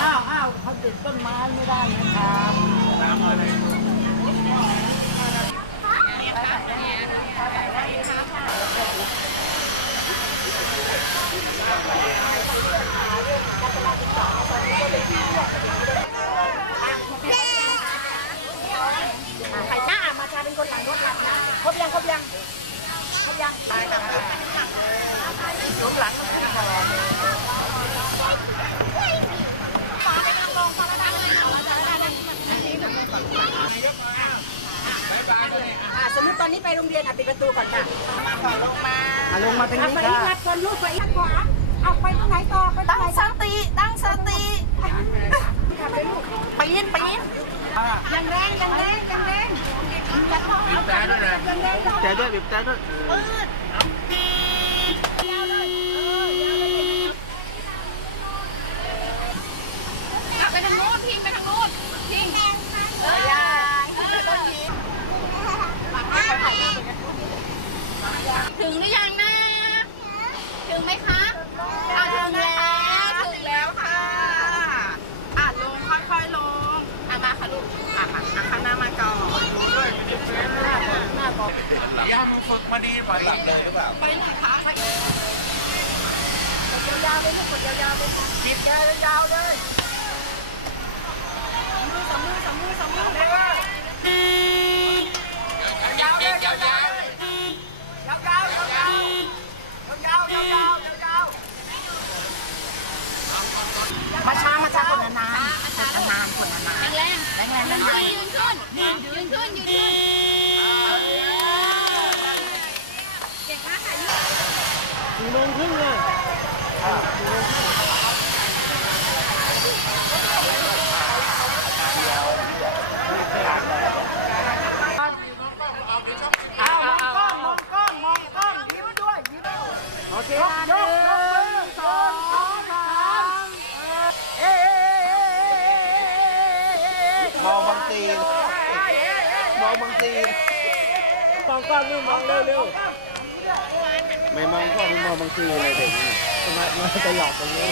อ้าวอ้าวเขาติดต้นไม้ไม่ได้นะครับ อฟ้าไปกำลังลงฟ้าระดับเลยนะฟ้าระดับนั้นอ่าสมมติตอนนี้ไปโรงเรียนอะปิดประตูก่อนค่ะอลงมาอะลงมาตรงเอานี้ไปค่ะงัดคนลูกไปงัดขวาเอาไปทางไหนต่อไปตั้งสติ ตั้งสติปีนปีนยังแรงยังแรงยังแรงแต่ด้วยนะยังแรง แต่ด้วยบีบแต่ด้วย ปืดยาวเลยเออยาวเลย ไปทางโน้นพิงไปทางโน้นพิงเออยายเออต้นพิงถึงหรือยังนะ ถึงไหมคะอะถึงแล้ว ถึงแล้วค่ะ อะลงค่อยๆลงอะมาค่ะลูกอะมาอะข้างหน้ามาก่อนยังฝึกมาดีไปหลับเลยหรือเปล่าไปไหนคะไปยาวๆเลยกดยาวๆเลยบีบยาวๆเลยมือสองมือสองมือสองมือเลยยาวๆเลยยาวๆเลยยาวๆยาวๆยาวๆยาวๆยาวๆยาวๆมาช้ามาช้าคนนานๆคนนานๆคนนานๆแรงแรงแรงแรงแรงยืนขึ้นยืนขึ้นยืนขึ้นเก่งมากค่ะสี่โมงครึ่งเลย ตีนมองบางตีนมองกล้องนี่มองเร็วๆไม่มองกล้องมองบางตีนเลยเด็กนี่ไมมันจะหลอกตรงนี้